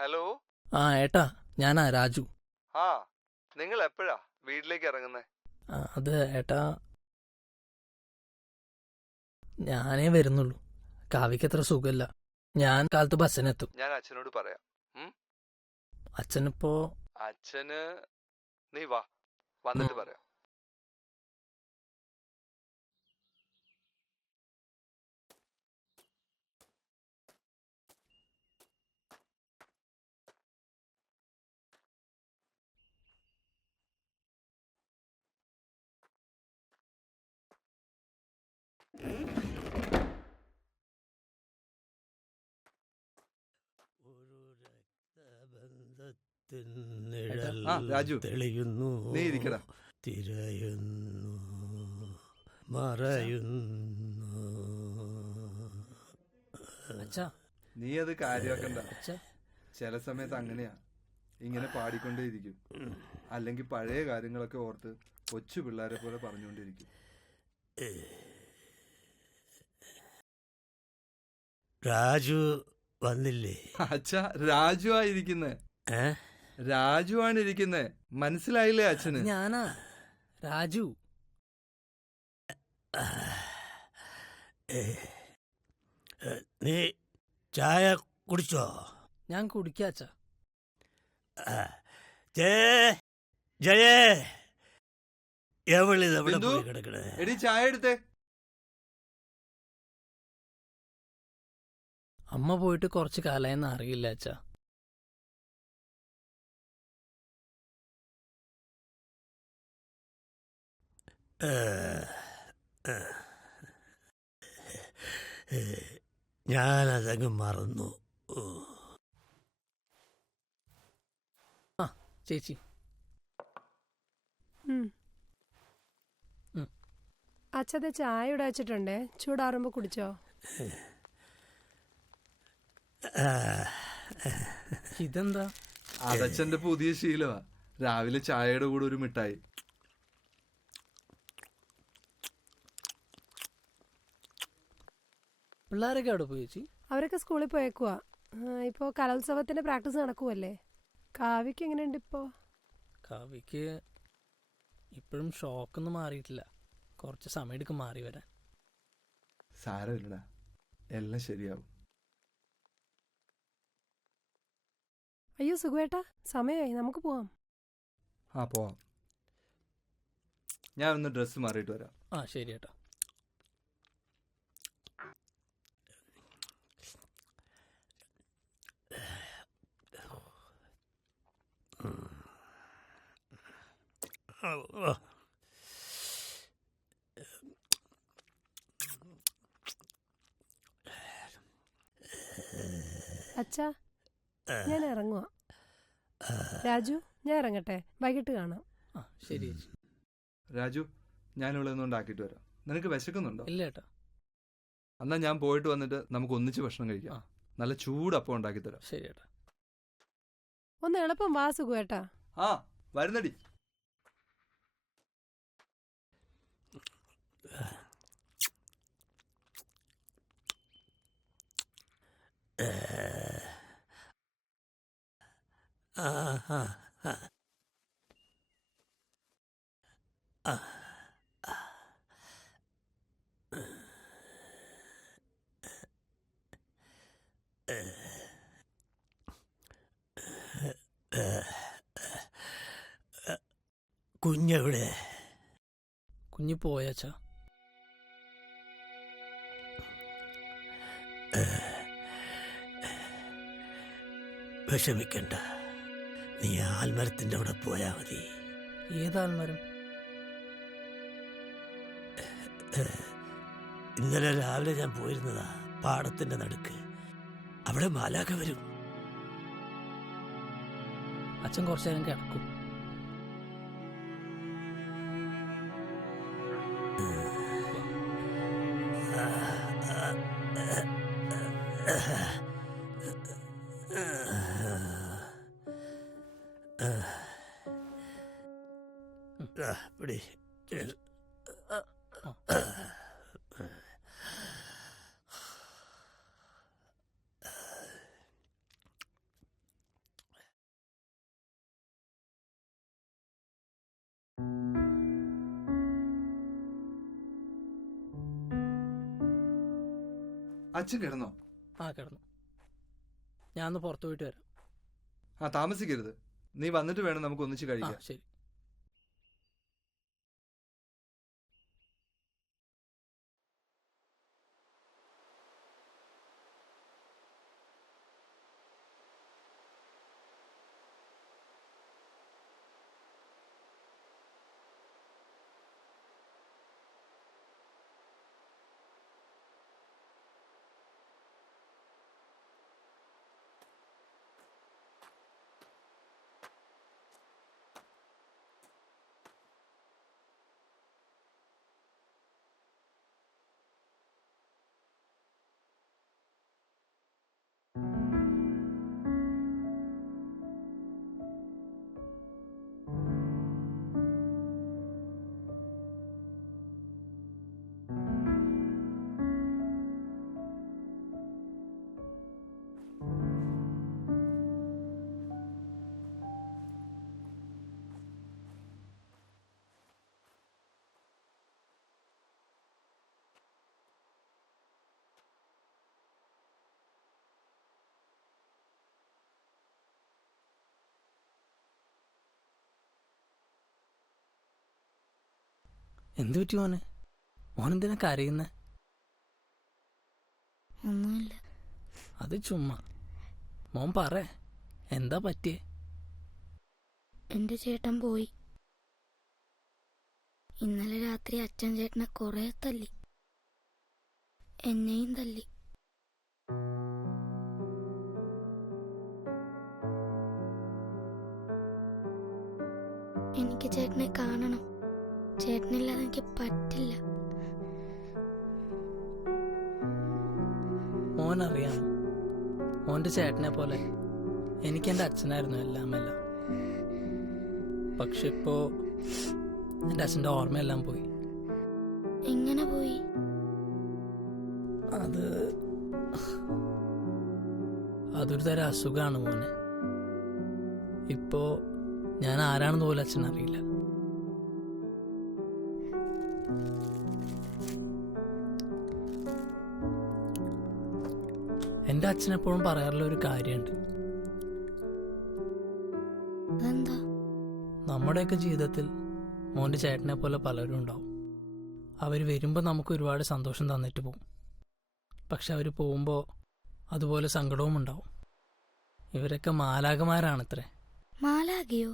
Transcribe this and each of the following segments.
Hello. ആ ഏട്ടാ, ഞാനാ രാജു. ആ, നിങ്ങൾ എപ്പോഴാ വീട്ടിലേക്ക് ഇറങ്ങുന്നേ? അത് ഏട്ടാ, ഞാനേ വരുന്നുള്ളൂ. കാവ്യക്ക് അത്ര സുഖമില്ല. ഞാൻ കാലത്ത് ബസ്സിനെത്തും. ഞാൻ അച്ഛനോട് പറയാം. അച്ഛനിപ്പോ അച്ഛന് നീ വാ, വന്നിട്ട് പറയാം. രാജു, തെളിയുന്നു, നീ ഇരിക്കടാ. തിരയുന്നു, മറയുന്നു. അച്ഛാ, നീ അത് കാര്യമാക്കണ്ട. അച്ഛാ, ചില സമയത്ത് അങ്ങനെയാ, ഇങ്ങനെ പാടിക്കൊണ്ടേയിരിക്കും. അല്ലെങ്കിൽ പഴയ കാര്യങ്ങളൊക്കെ ഓർത്ത് കൊച്ചു പിള്ളേരെ പോലെ പറഞ്ഞുകൊണ്ടിരിക്കും. രാജു വന്നില്ലേ? അച്ഛാ, രാജു ആയിരിക്കുന്നേ. രാജു ആണ് ഇരിക്കുന്നേ. മനസ്സിലായില്ലേ അച്ഛന്? ഞാനാ രാജു. നീ ചായ കുടിച്ചോ? ഞാൻ കുടിക്കാം അച്ഛാ. ജയേ, എവളിത് എവിടെ ബിന്ദു, പോയി കിടക്കണേ? എടി ചായ എടുത്തേ. അമ്മ പോയിട്ട് കുറച്ച് കാലമായെന്ന് അറിയില്ല അച്ഛാ. ഞാനതങ്ങ് മറന്നു. ആ ചേച്ചി, അച്ഛത്തെ ചായ ഇവിടെ വെച്ചിട്ടുണ്ടേ, ചൂടാറുമ്പോ കുടിച്ചോ. ഇതെന്താ? അതച്ഛന്റെ പുതിയ ശീലമാ. രാവിലെ ചായയുടെ കൂടെ ഒരു മിഠായി. പിള്ളേരൊക്കെ അവിടെ പോയി ചേച്ചി? അവരൊക്കെ സ്കൂളിൽ പോയേക്കുവാ. ഇപ്പോ കലോത്സവത്തിന്റെ പ്രാക്ടീസ് നടക്കുവല്ലേ. കാവ്യക്ക് എങ്ങനെയുണ്ട് ഇപ്പോ? കാവ്യക്ക് ഇപ്പോഴും ഷോക്കൊന്നും മാറിയിട്ടില്ല. കുറച്ച് സമയം എടുക്കും മാറി വരാൻ. സാരമില്ലടാ, എല്ലാം ശരിയാവും. അയ്യോ സുഖേട്ടാ, സമയമായി, നമുക്ക് പോവാം. ആ പോവാം. ഞാൻ ഒന്ന് ഡ്രസ്സ് മാറിയിട്ട് വരാം. ആ ശരി ഏട്ടാ. അച്ഛാ, ഞാൻ ഇറങ്ങുവാ. രാജു, ഞാൻ ഇറങ്ങട്ടെ, വൈകിട്ട് കാണാം. ആ ശരി ചേച്ചി. രാജു, ഞാൻ ഇവിടെ നിന്ന് ഉണ്ടാക്കിയിട്ട് വരാം. നിനക്ക് വിശക്കുന്നുണ്ടോ? ഇല്ല ഏട്ടാ. എന്നാ ഞാൻ പോയിട്ട് വന്നിട്ട് നമുക്ക് ഒന്നിച്ച് ഭക്ഷണം കഴിക്കാം. നല്ല ചൂടപ്പം ഉണ്ടാക്കി തരാം. ശരി ഏട്ടാ. ഒന്ന് എളുപ്പം വാ സുഖേട്ടാ. ആ വരുന്നടി. കുഞ്ഞെവിടെ? കുഞ്ഞ് പോയച്ചാ. വിഷമിക്കണ്ട, നീ ആൽമരത്തിന്റെ അവിടെ പോയാ മതി. ഏതാൽമരം? ഇന്നലെ രാവിലെ ഞാൻ പോയിരുന്നതാ, പാടത്തിന്റെ നടുക്ക്. അവിടെ മാലാഖ വരും. അച്ഛൻ കുറച്ചു നേരം കിടക്കും. പിടി. അച്ഛൻ കിടന്നോ? ആ കിടന്നു. ഞാൻ ഒന്ന് പുറത്തു പോയിട്ട് വരാം. ആ താമസിക്കരുത്. നീ വന്നിട്ട് വേണം നമുക്ക് ഒന്നിച്ച് ആ കഴിക്കാം. ശരി. എന്ത് പറ്റി മോനെ? മോനെന്തിനാ കരയുന്നേ? ഒന്നുമില്ല. അത് ചുമ്മാ. മോൻ പറ, എന്താ പറ്റിയേ? എൻ്റെ ചേട്ടൻ പോയി. ഇന്നലെ രാത്രി അച്ഛൻ ചേട്ടനെ കുറേ തല്ലി, എന്നെയും തല്ലി. എനിക്ക് ചേട്ടനെ കാണണം. ചേട്ടനില്ലാതെ എനിക്ക് പറ്റില്ല. മോനറിയാം, മോൻ്റെ ചേട്ടനെ പോലെ എനിക്കെൻ്റെ അച്ഛനായിരുന്നു എല്ലാം. പക്ഷെ ഇപ്പോ എൻ്റെ അച്ഛൻ്റെ ഓർമ്മയെല്ലാം പോയി. എങ്ങനെ പോയി? അതൊരു തരം അസുഖമാണ് മോനെ. ഇപ്പോ ഞാൻ ആരാണെന്ന് പോലും അച്ഛനറിയില്ല. എൻ്റെ അച്ഛനെപ്പോഴും പറയാറുള്ള ഒരു കാര്യമുണ്ട്. അതെന്താ? നമ്മുടെയൊക്കെ ജീവിതത്തിൽ മോൻ്റെ ചേട്ടനെ പോലെ പലരും ഉണ്ടാവും. അവർ വരുമ്പോൾ നമുക്ക് ഒരുപാട് സന്തോഷം തന്നിട്ട് പോകും. പക്ഷെ അവർ പോകുമ്പോൾ അതുപോലെ സങ്കടവും ഉണ്ടാവും. ഇവരൊക്കെ മാലാകമാരാണത്രേ. മാലാകയോ?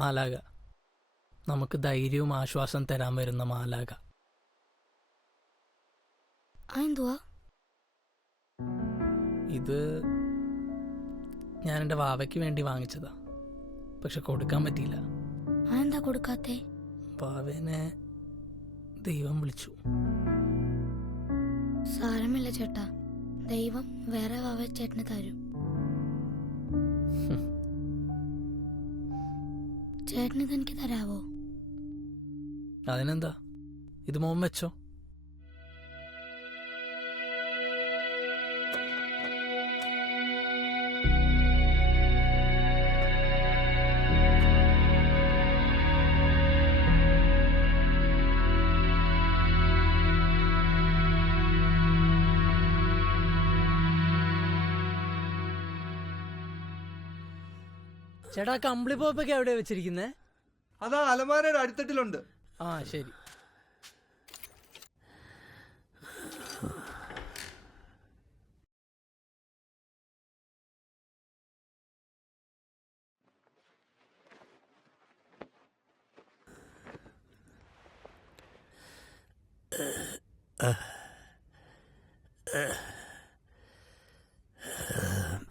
മാലാക. നമുക്ക് ധൈര്യവും ആശ്വാസം തരാൻ വരുന്ന മാലാക. എന്തുവാ ഇത്? ഞാൻ എൻ്റെ വാവയ്ക്ക് വേണ്ടി വാങ്ങിച്ചതാ, പക്ഷെ കൊടുക്കാൻ പറ്റിയില്ല. എന്താ കൊടുക്കാത്തെ? വാവേനെ ദൈവം വിളിച്ചു. സാരമില്ല ചേട്ടാ, ദൈവം വേറെ വാവ ചേട്ടന് തരും. ചേട്ടനിത് എനിക്ക് തരാവോ? അതിനെന്താ, ഇത് മോൻ വെച്ചോ. ചേട്ടാ, കമ്പിളി പോപ്പൊക്കെ എവിടെയാ വെച്ചിരിക്കുന്നേ? അതാ അലമാരയുടെ അടിത്തട്ടിലുണ്ട്. ആ ശരി.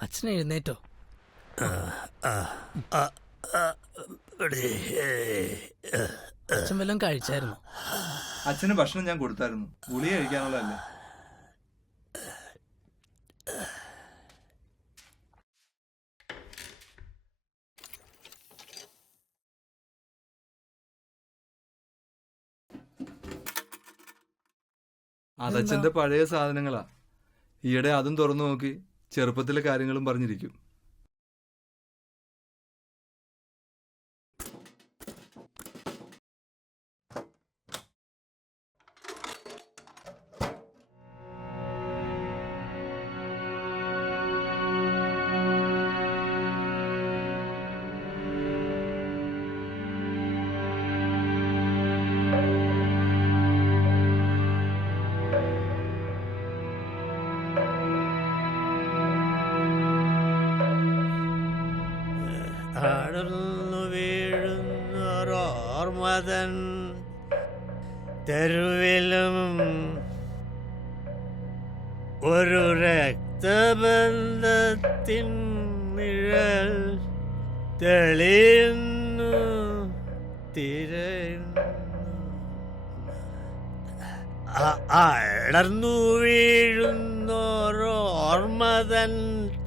അച്ഛൻ എഴുന്നേറ്റോ? അച്ഛൻ വല്ലതും കഴിച്ചായിരുന്നു? അച്ഛന് ഭക്ഷണം ഞാൻ കൊടുത്തായിരുന്നു. ഗുളിക കഴിക്കാനുള്ളതല്ലേ. അതച്ഛന്റെ പഴയ സാധനങ്ങളാ. ഈയിടെ അതും തുറന്നു നോക്കി ചെറുപ്പത്തിലെ കാര്യങ്ങളും പറഞ്ഞിരിക്കും. ഓർമ്മതൻ തെരുവിലും ഒരു രക്തബന്ധത്തിൻ നിഴൽ തെളിയുന്നു തിരയുന്നു. അടർന്നു വീഴുന്നോരോർമ്മതൻ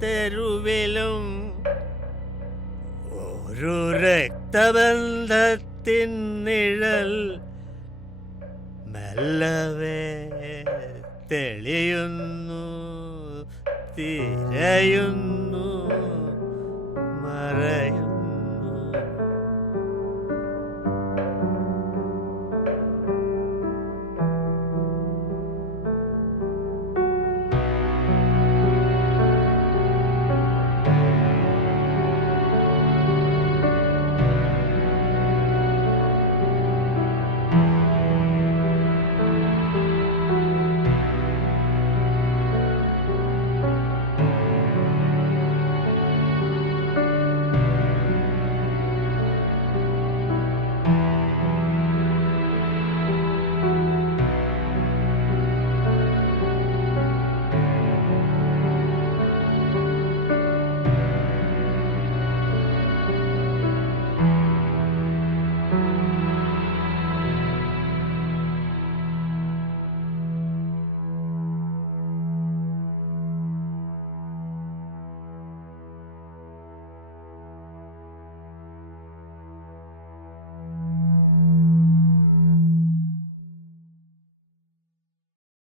തെരുവിലും ഒരു രക്തബന്ധത്തിൻ നിഴൽ മെല്ലവേ തെളിയുന്നു തിരയുന്നു.